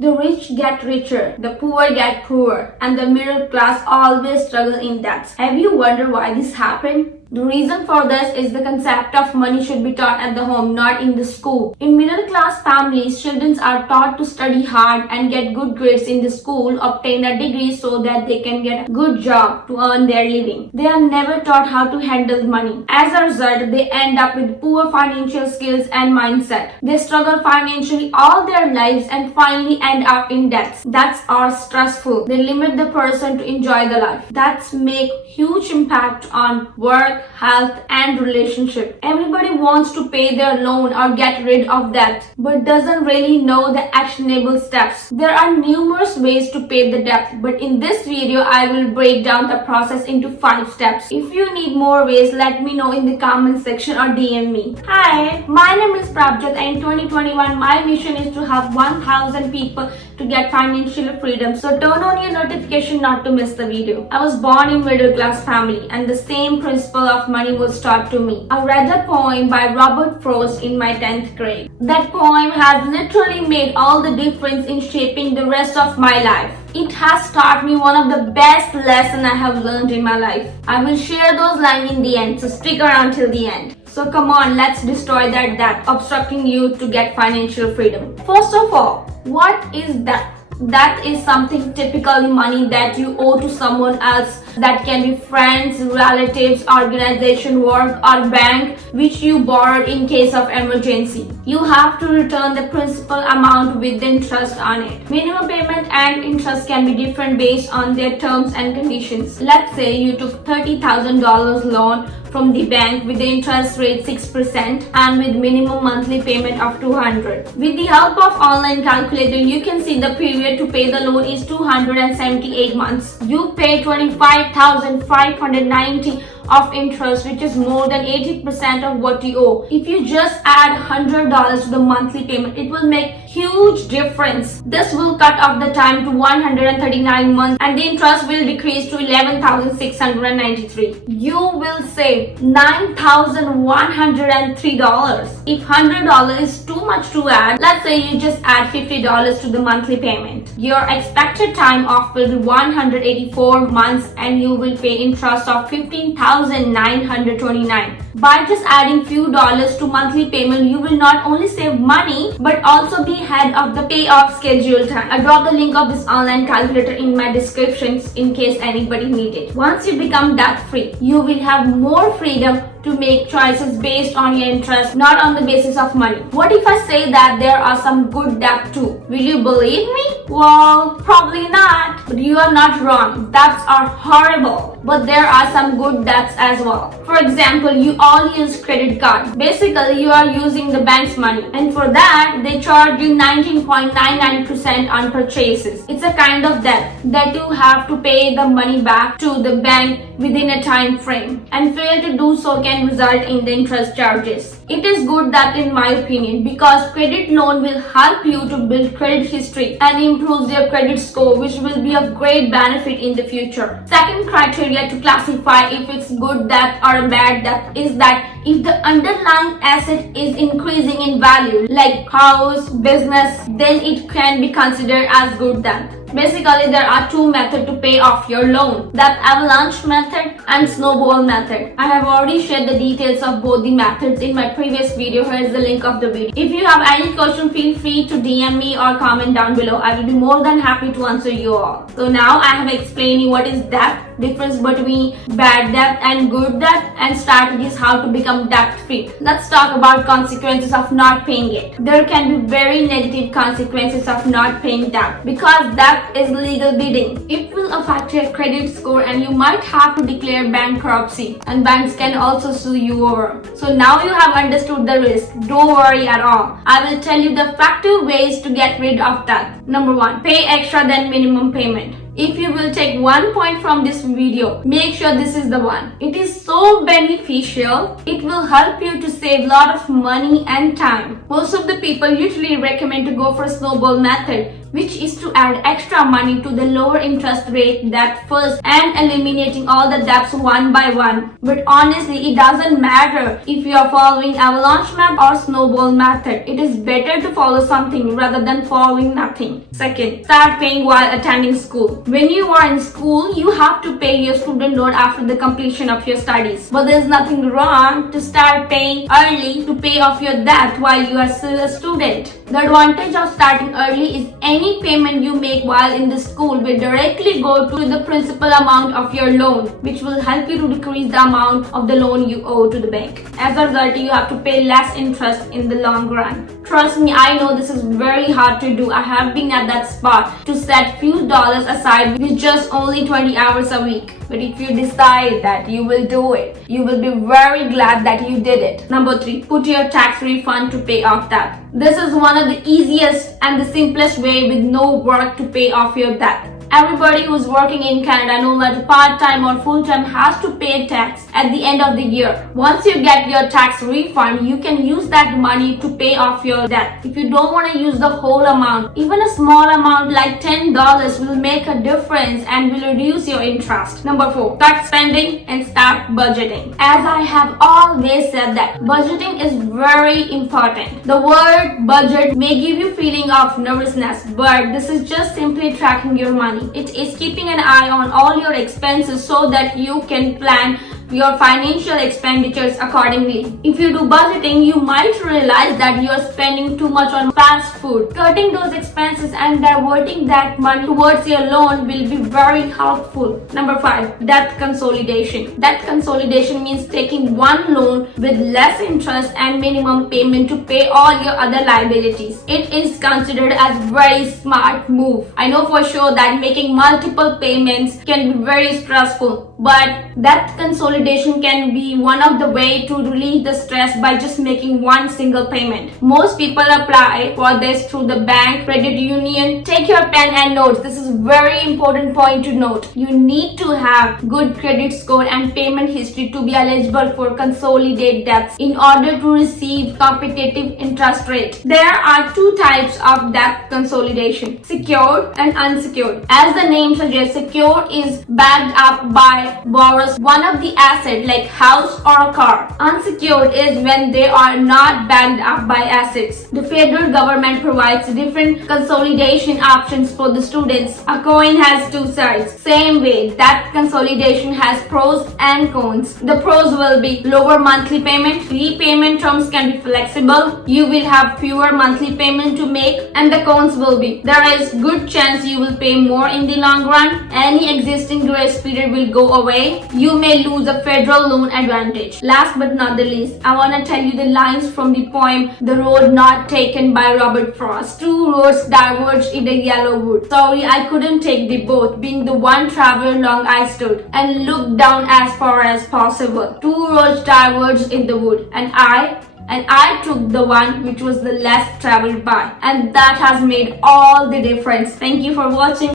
The rich get richer, the poor get poorer, and the middle class always struggle in debt. Have you wondered why this happened? The reason for this is the concept of money should be taught at the home, not in the school. In middle class families, children are taught to study hard and get good grades in the school, obtain a degree so that they can get a good job to earn their living. They are never taught how to handle money. As a result, they end up with poor financial skills and mindset. They struggle financially all their lives and finally end up in debts. Debts are stressful. They limit the person to enjoy the life. Debts make huge impact on work, health, and relationship. Everybody wants to pay their loan or get rid of debt, but doesn't really know the actionable steps. There are numerous ways to pay the debt, but in this video, I will break down the process into 5 steps. If you need more ways, let me know in the comment section or DM me. Hi, my name is Prabjot, and in 2021, my mission is to help 1,000 people to get financial freedom. So turn on your notification not to miss the video. I was born in middle class family, and the same principle of money was taught to me. I read a poem by Robert Frost in my 10th grade. That poem has literally made all the difference in shaping the rest of my life. It has taught me one of the best lessons I have learned in my life. I will share those lines in the end, so stick around till the end. So come on, let's destroy that debt obstructing you to get financial freedom. First of all, what is debt? That is something typically money that you owe to someone else. That can be friends, relatives, organization, work, or bank which you borrowed in case of emergency. You have to return the principal amount with the interest on it. Minimum payment and interest can be different based on their terms and conditions. Let's say you took $30,000 loan from the bank with the interest rate 6% and with minimum monthly payment of $200. With the help of online calculator, you can see the period to pay the loan is 278 months. You pay $25,590 of interest, which is more than 80% of what you owe. If you just add $100 to the monthly payment, it will make huge difference. This will cut off the time to 139 months and the interest will decrease to $11,693. You will save $9,103. If $100 is too much to add, let's say you just add $50 to the monthly payment. Your expected time off will be 184 months and you will pay interest of $15,929. By just adding few dollars to monthly payment, you will not only save money but also be ahead of the payoff schedule time. I dropped the link of this online calculator in my descriptions in case anybody needs it. Once you become debt free, you will have more freedom to make choices based on your interest, not on the basis of money. What if I say that there are some good debt too? Will you believe me? Well, probably not. But you are not wrong. Debts are horrible. But there are some good debts as well. For example, you all use credit card. Basically, you are using the bank's money. And for that, they charge you 19.99% on purchases. It's a kind of debt that you have to pay the money back to the bank within a time frame. And fail to do so can result in the interest charges. It is good that in my opinion, because credit loan will help you to build credit history and improves your credit score, which will be of great benefit in the future. Second criteria to classify if it's good debt or a bad debt is that if the underlying asset is increasing in value, like house, business, then it can be considered as good debt. Basically, there are 2 methods to pay off your loan. That avalanche method and snowball method. I have already shared the details of both the methods in my previous video. Here is the link of the video. If you have any question, feel free to DM me or comment down below. I will be more than happy to answer you all. So now I have explained you what is debt, difference between bad debt and good debt, and strategies how to become debt free. Let's talk about consequences of not paying it. There can be very negative consequences of not paying debt because debt is legal bidding. It will affect your credit score and you might have to declare bankruptcy, and banks can also sue you over. So now you have understood the risk. Don't worry at all. I will tell you the effective ways to get rid of that. Number 1, pay extra than minimum payment. If you will take one point from this video, make sure this is the one. It is so beneficial. It will help you to save a lot of money and time. Most of the people usually recommend to go for snowball method. which is to add extra money to the lower interest rate debt first and eliminating all the debts one by one. But honestly, it doesn't matter if you are following avalanche method or snowball method. It is better to follow something rather than following nothing. Second, start paying while attending school. When you are in school, you have to pay your student loan after the completion of your studies. But there is nothing wrong to start paying early to pay off your debt while you are still a student. The advantage of starting early is any payment you make while in the school will directly go to the principal amount of your loan, which will help you to decrease the amount of the loan you owe to the bank. As a result, you have to pay less interest in the long run. Trust me, I know this is very hard to do. I have been at that spot to set few dollars aside with just only 20 hours a week. But if you decide that you will do it, you will be very glad that you did it. Number 3, put your tax refund to pay off debt. This is one of the easiest and the simplest way with no work to pay off your debt. Everybody who's working in Canada, no matter part-time or full-time, has to pay tax at the end of the year. Once you get your tax refund, you can use that money to pay off your debt. If you don't want to use the whole amount, even a small amount like $10 will make a difference and will reduce your interest. Number 4, start spending and start budgeting. As I have always said that budgeting is very important. The word budget may give you feeling of nervousness, but this is just simply tracking your money. It is keeping an eye on all your expenses so that you can plan your financial expenditures accordingly. If you do budgeting, you might realize that you are spending too much on fast food. Cutting those expenses and diverting that money towards your loan will be very helpful. Number 5, debt consolidation. Debt consolidation means taking one loan with less interest and minimum payment to pay all your other liabilities. It is considered as very smart move. I know for sure that making multiple payments can be very stressful, but debt consolidation can be one of the way to relieve the stress by just making one single payment. Most people apply for this through the bank, credit union. Take your pen and notes. This is very important point to note. You need to have good credit score and payment history to be eligible for consolidated debts in order to receive competitive interest rate. There are two types of debt consolidation: secured and unsecured. As the name suggests, secured is backed up by borrowers, one of the asset like house or a car. Unsecured is when they are not backed up by assets. The federal government provides different consolidation options for the students. A coin has two sides. Same way, that consolidation has pros and cons. The pros will be lower monthly payment, repayment terms can be flexible, you will have fewer monthly payment to make, and the cons will be there is good chance you will pay more in the long run, any existing grace period will go away, you may lose a federal loan advantage. Last but not the least, I want to tell you the lines from the poem The Road Not Taken by Robert Frost. Two roads diverged in the yellow wood. Sorry, I couldn't take the both, being the one traveler long I stood and looked down as far as possible. Two roads diverged in the wood, and I took the one which was the less traveled by, and that has made all the difference. Thank you for watching.